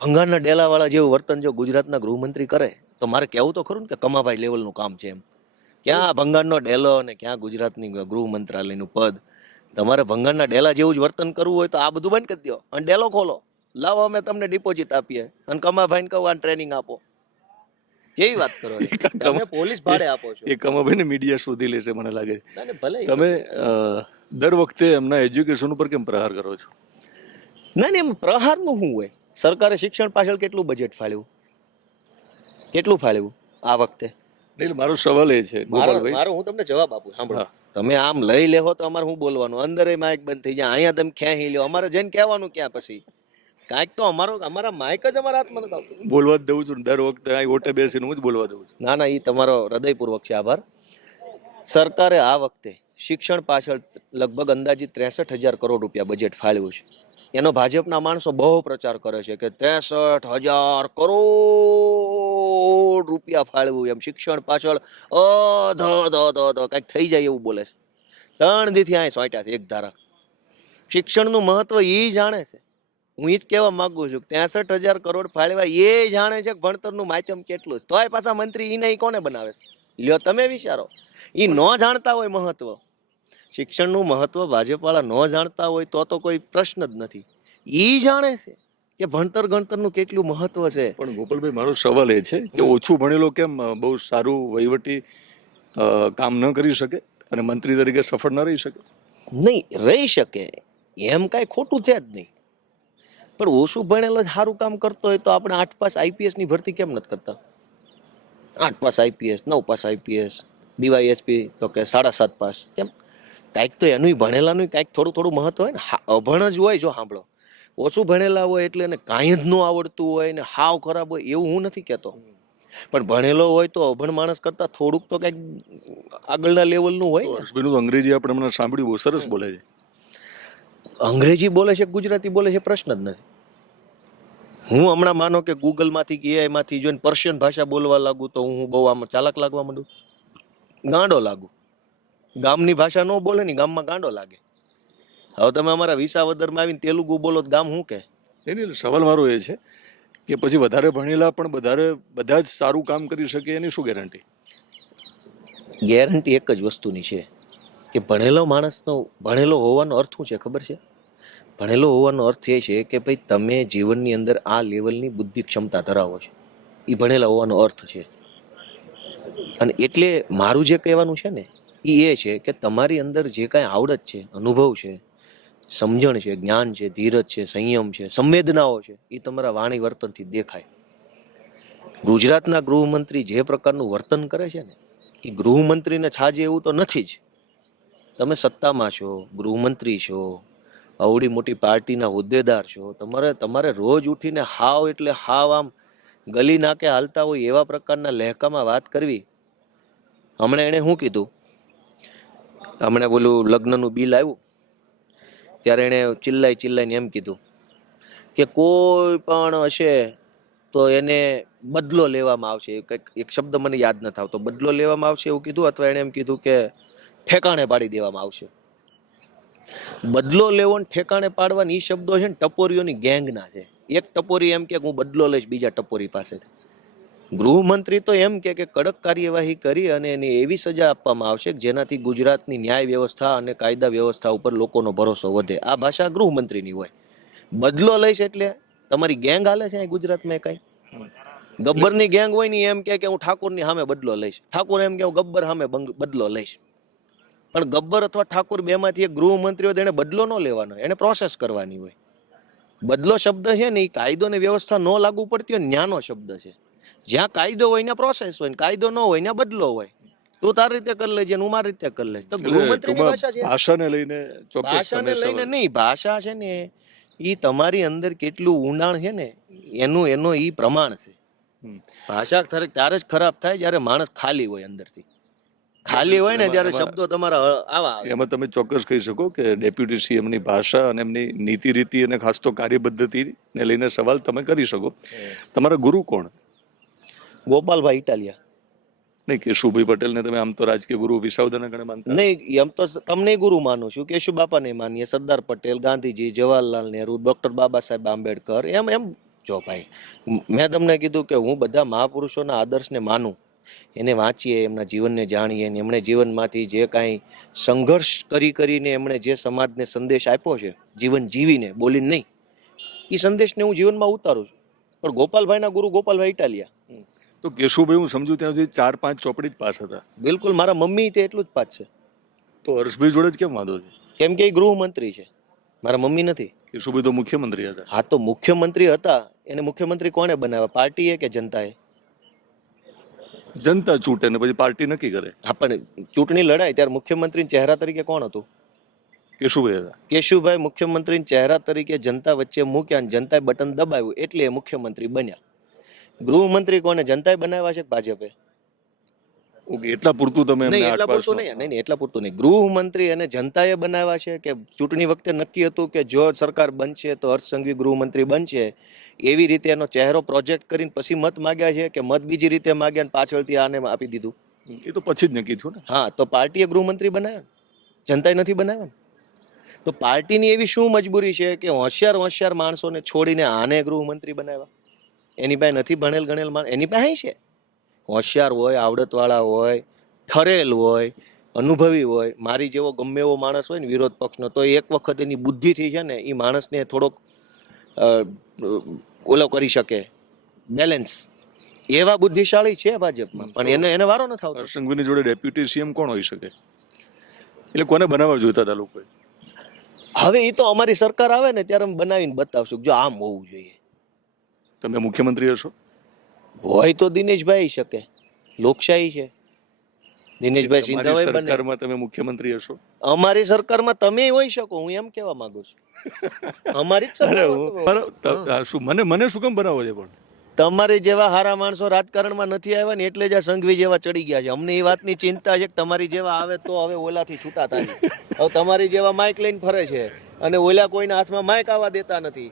ભંગારના ડેલાવાળા જેવું વર્તન જો ગુજરાતના ગૃહમંત્રી કરે તો મારે કહેવું તો ખરું ને કે કમાભાઈ લેવલનું કામ છે એમ. ક્યાં ભંગારનો ડેલો અને ક્યાં ગુજરાતની ગૃહ મંત્રાલયનું પદ. તમારે ભંગારના ડેલા જેવું જ વર્તન કરવું હોય તો આ બધું બંધ કરી દો અને ડેલો ખોલો. લાવો અમે તમને ડિપોઝિટ આપીએ અને કમાભાઈને કહો આ ટ્રેનિંગ આપો. કેવી વાત કરો છો? તમે પોલીસ ભાડે આપો છો. એ કમાભાઈને મીડિયા શોધી લેશે મને લાગે છે. ના, ના, ભલે એ તમે બધું. દર વખતે એમના એજ્યુકેશન ઉપર કેમ પ્રહાર કરો છો? ના ને એમ પ્રહારનું શું હોય? સરકારે શિક્ષણ પાછળ કેટલું બજેટ ફાળવ્યું, કેટલું ફાળવ્યું આ વખતે? એટલે મારો સવાલ એ છે ગોપાલભાઈ, મારો હું તમને જવાબ આપું, સાંભળો. હા. તમે આમ લઈ લેહો તો અમારે શું બોલવાનું? અંદર માઇક બંધ થઈ જાય, અહીંયા તમે ખેંચી લ્યો, અમારે જઈને કહેવાનું ક્યાં પછી? કાંઈક તો અમારા માઇક જ અમારા હાથમાં નથી આવતું. બોલવા જ દઉં છું ને, દર વખતે આ ઓટે બેસીને હું જ બોલવા દઉં છું. ના ના, એ તમારો હૃદયપૂર્વક છે આભાર. સરકારે આ વખતે શિક્ષણ પાછળ લગભગ અંદાજિત 63,000 કરોડ રૂપિયા બજેટ ફાળવ્યું છે. એનો ભાજપના માણસો બહુ પ્રચાર કરે છે કે 63,000 કરોડ રૂપિયા ફાળવ્યું એમ શિક્ષણ પાછળ કંઈક થઈ જાય એવું બોલે છે. 3 દીથી અહીં સોંટ્યા છે એક ધારા. શિક્ષણનું મહત્વ એ જાણે છે. હું એ જ કહેવા માંગુ છું કે 63,000 કરોડ ફાળવ્યા એ જાણે છે કે ભણતરનું માધ્યમ કેટલું છે. તોય પાછા મંત્રી એને કોને બનાવે છે? લ્યો તમે વિચારો. એ ન જાણતા હોય મહત્વ, શિક્ષણનું મહત્વ ભાજપવાળા ન જાણતા હોય તો કોઈ પ્રશ્ન જ નથી. એ જાણે છે કે ભણતર ગણતરનું કેટલું મહત્વ છે. પણ ગોપાલભાઈ, મારો સવાલ એ છે કે ઓછું ભણેલો કેમ બહુ સારું વહીવટી કામ ન કરી શકે અને મંત્રી તરીકે સફળ ન રહી શકે? નહીં રહી શકે એમ કાંઈ ખોટું છે જ નહીં, પણ ઓછું ભણેલો જ સારું કામ કરતો હોય તો આપણે 8 પાસ આઈપીએસની ભરતી કેમ નથી કરતા? 8 pass IPS, 9 pass IPS, DYSP તો કે 7.5 પાસ. કેમ? કાંઈક તો એનું ભણેલાનું કાંઈક થોડું થોડું મહત્વ હોય ને. અભણ જ હોય, જો સાંભળો, ઓછું ભણેલા હોય એટલે એને કાંઈ જ ન આવડતું હોય ને હાવ ખરાબ હોય એવું હું નથી કહેતો, પણ ભણેલો હોય તો અભણ માણસ કરતા થોડુંક તો કંઈક આગળના લેવલનું હોય ને. હર્ષભાઈનું તો અંગ્રેજી આપણે હમણાં સાંભળ્યું, બહુ સરસ બોલે છે. અંગ્રેજી બોલે છે, ગુજરાતી બોલે છે, પ્રશ્ન જ નથી. હું હમણાં માનો કે ગૂગલમાંથી કે એઆઈમાંથી જોઈને પર્શિયન ભાષા બોલવા લાગુ તો હું બહુ આમ ચાલાક લાગવા માંડું, ગાંડો લાગુ. ગામની ભાષા ન બોલે ને ગામમાં ગાંડો લાગે. હવે તમે અમારા વિસાવદરમાં આવીને તેલુગુ બોલો તો ગામ શું કે? એની સવાલ મારો એ છે કે પછી વધારે ભણેલા પણ બધા જ સારું કામ કરી શકે એની શું ગેરંટી? ગેરંટી એક જ વસ્તુની છે કે ભણેલો માણસનો ભણેલો હોવાનો અર્થ શું છે ખબર છે? ભણેલો હોવાનો અર્થ એ છે કે ભાઈ તમે જીવનની અંદર આ લેવલની બુદ્ધિ ક્ષમતા ધરાવો છો, એ ભણેલા હોવાનો અર્થ છે. અને એટલે મારું જે કહેવાનું છે ને એ છે કે તમારી અંદર જે કાંઈ આવડત છે, અનુભવ છે, સમજણ છે, જ્ઞાન છે, ધીરજ છે, સંયમ છે, સંવેદનાઓ છે, એ તમારા વાણી વર્તનથી દેખાય. ગુજરાતના ગૃહમંત્રી જે પ્રકારનું વર્તન કરે છે ને, એ ગૃહમંત્રીને છાજે એવું તો નથી જ. તમે સત્તામાં છો, ગૃહમંત્રી છો, આવડી મોટી પાર્ટીના હોદ્દેદાર છો, તમારે રોજ ઉઠીને હાવ એટલે હાવ આમ ગલી નાકે હાલતા હોય એવા પ્રકારના લહેકામાં વાત કરવી. હમણાં એણે શું કીધું? હમણાં બોલું લગ્નનું બિલ આવ્યું ત્યારે એણે ચિલ્લાઈને એમ કીધું કે કોઈ પણ હશે તો એને બદલો લેવામાં આવશે. એક શબ્દ મને યાદ નથી આવતો. બદલો લેવામાં આવશે એવું કીધું, અથવા એણે એમ કીધું કે ઠેકાણે પાડી દેવામાં આવશે. બદલો લેવો ને ઠેકાણે પાડવાની એ શબ્દો છે ને ટપોરીઓની ગેંગના છે. એક ટપોરી એમ કે હું બદલો લઈશ બીજા ટપોરી પાસેથી. ગૃહમંત્રી તો એમ કે કડક કાર્યવાહી કરી અને એની એવી સજા આપવામાં આવશે કે જેનાથી ગુજરાતની ન્યાય વ્યવસ્થા અને કાયદા વ્યવસ્થા ઉપર લોકોનો ભરોસો વધે. આ ભાષા ગૃહમંત્રીની હોય. બદલો લઈશ એટલે તમારી ગેંગ હાલે છે ગુજરાતમાં કઈ? ગબ્બરની ગેંગ હોય ને એમ કે હું ઠાકોરની સામે બદલો લઈશ, ઠાકોર એમ કે હું ગબ્બર સામે બદલો લઈશ. પણ ગબ્બર અથવા ઠાકોર બેમાંથી એક ગૃહમંત્રી હોય એને બદલો ન લેવાનો, એને પ્રોસેસ કરવાની હોય. બદલો શબ્દ છે ને એ કાયદો ને વ્યવસ્થા ન લાગુ પડતી હોય ન્યાનો શબ્દ છે. જ્યાં કાયદો હોય ને પ્રોસેસ હોય, કાયદો ન હોય ને બદલો હોય. તું તારી રીતે કરી લેજે, હું મારી રીતે કરી લઈશ. તો ગૃહમંત્રીની ભાષા છે. ભાષાને લઈને ભાષાને લઈને નહીં, ભાષા છે ને એ તમારી અંદર કેટલું ઊંડાણ છે ને એનો ઈ પ્રમાણ છે. ભાષા ત્યારે જ ખરાબ થાય જ્યારે માણસ ખાલી હોય, અંદરથી ખાલી હોય ને ત્યારે શબ્દો તમારા આવા આવે. એમાં તમે ચોક્કસ કહી શકો કે ડેપ્યુટી સીએમની ભાષા અને એમની નીતિ રીતિ અને ખાસ તો કાર્યપદ્ધતિને લઈને સવાલ તમે કરી શકો. તમારા ગુરુ કોણ? ગોપાલભાઈ ઇટાલિયા. નહીં, કેશુભાઈ પટેલને તમે આમ તો રાજકીય ગુરુ વિસાવદરના ગણે માનતા? નહીં, એમ તો તમને ગુરુ માનું છું. કેશુ બાપાને માનીએ, સરદાર પટેલ, ગાંધીજી, જવાહરલાલ નહેરુ, ડોક્ટર બાબા સાહેબ આંબેડકર, એમ જો ભાઈ, મેં તમને કીધું કે હું બધા મહાપુરુષોના આદર્શને માનું, એને વાંચીએ, એમના જીવનને જાણીએ, ને એમણે જીવનમાંથી જે કાંઈ સંઘર્ષ કરીને એમણે જે સમાજને સંદેશ આપ્યો છે, જીવન જીવીને, બોલીને નહીં, એ સંદેશને હું જીવનમાં ઉતારું છું. પણ ગોપાલભાઈના ગુરુ ગોપાલભાઈ ઇટાલિયા. તો કેશુભાઈ હું સમજુ ત્યાં સુધી 4-5 ચોપડી જ પાસ હતા. બિલકુલ, મારા મમ્મી તે એટલું જ પાસ છે. તો હર્ષભાઈ જોડે જ કેમ વાંધો છે? કેમ કે એ ગૃહમંત્રી છે, મારા મમ્મી નથી. કેશુભાઈ તો મુખ્યમંત્રી હતા. હા, તો મુખ્યમંત્રી હતા, એને મુખ્યમંત્રી કોણે બનાવ્યા? પાર્ટીએ કે જનતાએ? જનતા ચૂંટે ને પછી પાર્ટી નક્કી કરે. હા, પણ ચૂંટણી લડાય ત્યારે મુખ્યમંત્રી ચહેરા તરીકે કોણ હતું? કેશુભાઈ હતા. કેશુભાઈ મુખ્યમંત્રી ચહેરા તરીકે જનતા વચ્ચે મૂક્યા, અને જનતાએ બટન દબાવ્યું એટલે એ મુખ્યમંત્રી બન્યા. ગૃહમંત્રી કોને? જનતાએ બનાવ્યા છે કે ભાજપે? ઓકે, એટલા પૂરતું તમે એમને નહીં, એટલા આઠ પૂરતું પાસનો- નહીં, એટલા પૂરતું નહીં. ગૃહમંત્રી અને જનતાએ બનાવ્યા છે કે ચૂંટણી વખતે નક્કી હતું કે જો સરકાર બનશે તો હર્ષ સંઘવી ગૃહમંત્રી બનશે, એવી રીતે એનો ચહેરો પ્રોજેક્ટ કરીને પછી મત માગ્યા છે કે મત બીજી રીતે માગ્યા અને પાછળથી આને આપી દીધું? એ તો પછી જ નક્કી થયું ને. હા, તો પાર્ટીએ ગૃહમંત્રી બનાવ્યા, જનતાએ નથી બનાવ્યા. તો પાર્ટીની એવી શું મજબૂરી છે કે હોશિયાર માણસોને છોડીને આને ગૃહમંત્રી બનાવ્યા? એની પાસે નથી ભણેલ ગણેલ માણસ, એની પાસે છે, હોશિયાર હોય, આવડતવાળા હોય, ઠરેલ હોય, અનુભવી હોય. મારી જેવો ગમે એવો માણસ હોય ને વિરોધ પક્ષનો, તો એક વખત એની બુદ્ધિથી છે ને એ માણસને થોડોક ઓલો કરી શકે, બેલેન્સ. એવા બુદ્ધિશાળી છે ભાજપમાં, પણ એને વારો નથી આવતો. હર્ષ સંઘવીની જોડે ડેપ્યુટી સીએમ કોણ હોઈ શકે? એટલે કોને બનાવવા જોઈતા હતા લોકોએ? હવે એ તો અમારી સરકાર આવે ને ત્યારે અમે બનાવીને બતાવશું જો આમ હોવું જોઈએ. તમે મુખ્યમંત્રી હશો? હોય તો દિનેશભાઈ શકે, લોકશાહી છે. દિનેશભાઈ તમારી સિંધાભાઈ બને. સરકારમાં તમે મુખ્યમંત્રી હશો? અમારી સરકારમાં તમે હોઈ શકો, હું એમ કહેવા માંગુ છું. અમારી જ અરે સરકાર. શું મને શું કામ બનાવો છે? પણ તમારી જેવા હારા માણસો રાજકારણમાં નથી આવ્યા ને એટલે જ આ સંઘવી જેવા ચડી ગયા છે. અમને એ વાતની ચિંતા છે કે તમારી જેવા આવે તો હવે ઓલાથી છૂટા થાય. હવે તમારી જેવા માઇક લઈને ફરે છે અને ઓલા કોઈના હાથમાં માઇક આવવા દેતા નથી.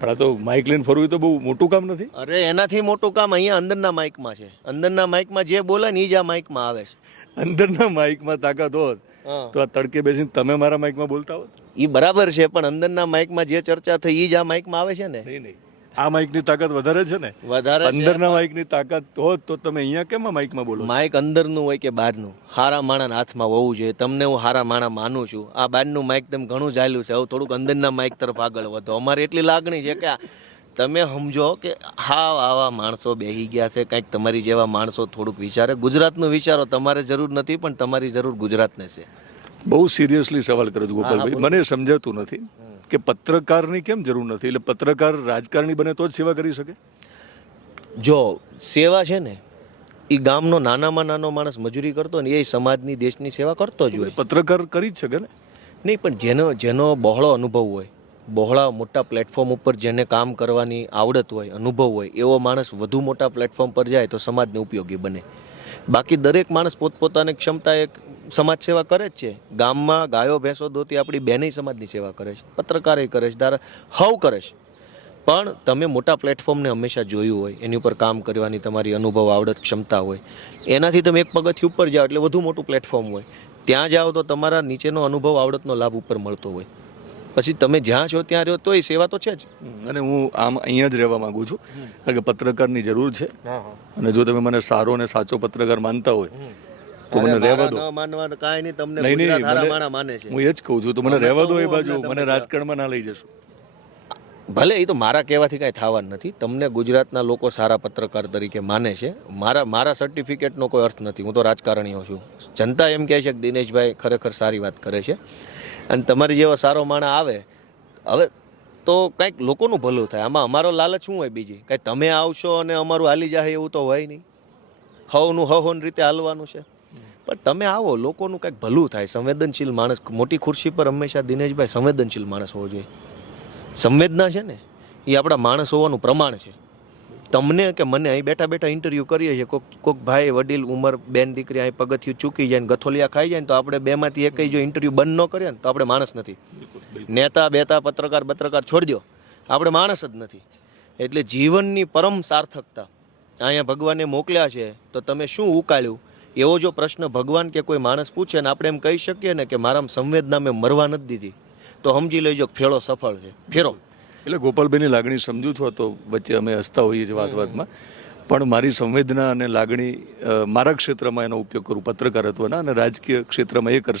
પણ આ તો માઇક લઈને ફરવું તો બહુ મોટું કામ નથી. અરે એનાથી મોટું કામ અહીંયા અંદરના માઇકમાં છે. અંદરના માઇકમાં જે બોલે ને એ જ આ માઇકમાં આવે છે. અંદરના માઇકમાં તાકાત હોત હા, તો આ તડકે બેસીને તમે મારા માઇકમાં બોલતા હોત. એ બરાબર છે, પણ અંદરના માઇકમાં જે ચર્ચા થઈ એ જ આ માઇકમાં આવે છે ને. નહીં, આ માઇકની તાકાત વધારે છે ને. વધારે છે. અંદરના માઇકની તાકાત હોત તો તમે અહીંયા કેમ આ માઇકમાં બોલો? માઇક અંદરનું હોય કે બહારનું, હારા માણાના હાથમાં હોવું જોઈએ. તમને હું હારા માણા માનું છું. આ બહારનું માઇક તમે ઘણું ચાલ્યું છે, હવે થોડુંક અંદરના માઇક તરફ આગળ વધો. અમારી એટલી લાગણી છે કે તમે સમજો કે હા આવા માણસો બેહી ગયા છે, કંઈક તમારી જેવા માણસો થોડુંક વિચારે. ગુજરાતનું વિચારો, તમારે જરૂર નથી પણ તમારી જરૂર ગુજરાતને છે. બહુ સિરિયસલી સવાલ કરો છો ગોપાલભાઈ. મને સમજાતું નથી કે પત્રકારની કેમ જરૂર નથી. એટલે પત્રકાર રાજકારણી બને તો જ સેવા કરી શકે? જો સેવા છે ને, એ ગામનો નાનામાં નાનો માણસ મજૂરી કરતો ને એ સમાજની દેશની સેવા કરતો જ હોય. પત્રકાર કરી જ શકે ને. નહીં, પણ જેનો બહોળો અનુભવ હોય, બહોળા મોટા પ્લેટફોર્મ ઉપર જેને કામ કરવાની આવડત હોય, અનુભવ હોય, એવો માણસ વધુ મોટા પ્લેટફોર્મ પર જાય તો સમાજને ઉપયોગી બને. બાકી દરેક માણસ પોતપોતાની ક્ષમતા એક સમાજ સેવા કરે જ છે. ગામમાં ગાયો ભેંસો દોતી આપણી બેનેય સમાજની સેવા કરે છે, પત્રકારે કરે છે, હવ કરે છે. પણ તમે મોટા પ્લેટફોર્મને હંમેશા જોયું હોય, એની ઉપર કામ કરવાની તમારી અનુભવ આવડત ક્ષમતા હોય, એનાથી તમે એક પગથિયું ઉપર જાઓ એટલે વધુ મોટું પ્લેટફોર્મ હોય. ત્યાં જાઓ તો તમારા નીચેનો અનુભવ આવડતનો લાભ ઉપર મળતો હોય. પછી તમે જ્યાં છો ત્યાં રહ્યો તો એ સેવા તો છે જ. અને હું આમ અહીંયા જ રહેવા માંગુ છું કારણ કે પત્રકારની જરૂર છે. અને જો તમે મને સારો અને સાચો પત્રકાર માનતા હોય તો મને રહેવા દો. માનવાનું કાંઈ નહીં, તમને નહીં, ગુજરાત હારા મને- માણા માને છે. હું એ જ કહું છું, તો મને અમે રહેવા તો દો એ હું બાજુ. અમને મને તમને રાજકારણમાં ના લઈ જશો. ભલે એ તો મારા કહેવાથી કાંઈ થવાનું નથી. તમને ગુજરાતના લોકો સારા પત્રકાર તરીકે માને છે. મારા સર્ટિફિકેટનો કોઈ અર્થ નથી. હું તો રાજકારણીઓ છું. જનતા એમ કહે છે કે દિનેશભાઈ ખરેખર સારી વાત કરે છે અને તમારી જેવો સારો માણસ આવે હવે તો કંઈક લોકોનું ભલું થાય. આમાં અમારો લાલચ શું હોય બીજી? કાંઈ તમે આવશો અને અમારું હાલી જાય એવું તો હોય નહીં. હવની રીતે હાલવાનું છે. પણ તમે આવો, લોકોનું કંઈક ભલું થાય. સંવેદનશીલ માણસ, મોટી ખુરશી પર હંમેશા દિનેશભાઈ સંવેદનશીલ માણસ હોવો જોઈએ. સંવેદના છે ને એ આપણા માણસ હોવાનું પ્રમાણ છે. તમને કે મને અહીં બેઠા બેઠા ઇન્ટરવ્યૂ કરીએ છીએ, કોઈક ભાઈ વડીલ ઉંમર બેન દીકરી અહીં પગથિયું ચૂકી જાય ને ગથોલિયા ખાઈ જાય ને તો આપણે બેમાંથી એકઈ જો ઇન્ટરવ્યૂ બંધ ન કરીએ ને તો આપણે માણસ નથી. નેતા બેતા પત્રકાર છોડી દો, આપણે માણસ જ નથી. એટલે જીવનની પરમ સાર્થકતા અહીંયા ભગવાને મોકલ્યા છે તો તમે શું ઉકાળ્યું, એવો જો પ્રશ્ન ભગવાન કે કોઈ માણસ પૂછે ને આપણે એમ કહી શકીએ ને કે મારા સંવેદના મેં મરવા નથી દીધી, તો સમજી લેજો ફેરો સફળ છે. ફેરો એટલે ગોપાલભાઈની લાગણી સમજુ છું, તો વચ્ચે અમે હસતા હોઈએ છીએ વાતમાં, પણ મારી સંવેદના અને લાગણી મારા ક્ષેત્રમાં એનો ઉપયોગ કરું પત્રકારત્વના, અને રાજકીય ક્ષેત્રમાં એ કરશે